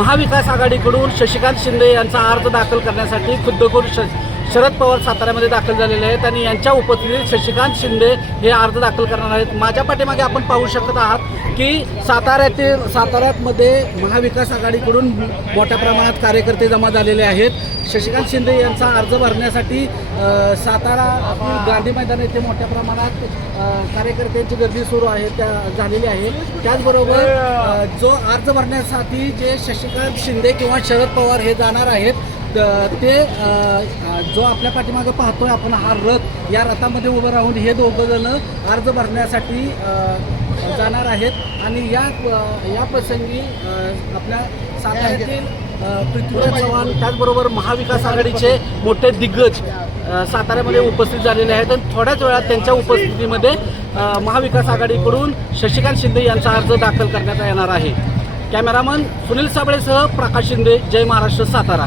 महाविकास आघाडीकडून शशिकांत शिंदे यांचा अर्ज दाखल करण्यासाठी खुद्द शरद पवार साताऱ्यामध्ये दाखल झालेले आहेत आणि यांच्या उपस्थितीत शशिकांत शिंदे हे अर्ज दाखल करणार आहेत। माझ्या पाठीमागे आपण पाहू शकत आहात की साताऱ्यामध्ये महाविकास आघाडीकडून मोठ्या प्रमाणात कार्यकर्ते जमा झालेले आहेत। शशिकांत शिंदे यांचा अर्ज भरण्यासाठी सातारा गांधी मैदान येथे मोठ्या प्रमाणात कार्यकर्त्यांची गर्दी सुरू आहे झालेली आहे। त्याचबरोबर जो अर्ज भरण्यासाठी जे शशिकांत शिंदे किंवा शरद पवार हे जाणार आहेत ते जो आपल्या पाठीमागे पाहतोय आपण हा रथ, या रथामध्ये उभं राहून हे दोघं जण अर्ज भरण्यासाठी जाणार आहेत आणि या प्रसंगी आपल्या साताऱ्यातील पृथ्वीराज चव्हाण त्याचबरोबर महाविकास आघाडीचे मोठे दिग्गज साताऱ्यामध्ये उपस्थित झालेले आहेत आणि थोड्याच वेळात त्यांच्या उपस्थितीमध्ये महाविकास आघाडीकडून शशिकांत शिंदे यांचा अर्ज दाखल करण्यात येणार आहे। कॅमेरामन सुनील साबळेसह प्रकाश शिंदे, जय महाराष्ट्र, सातारा।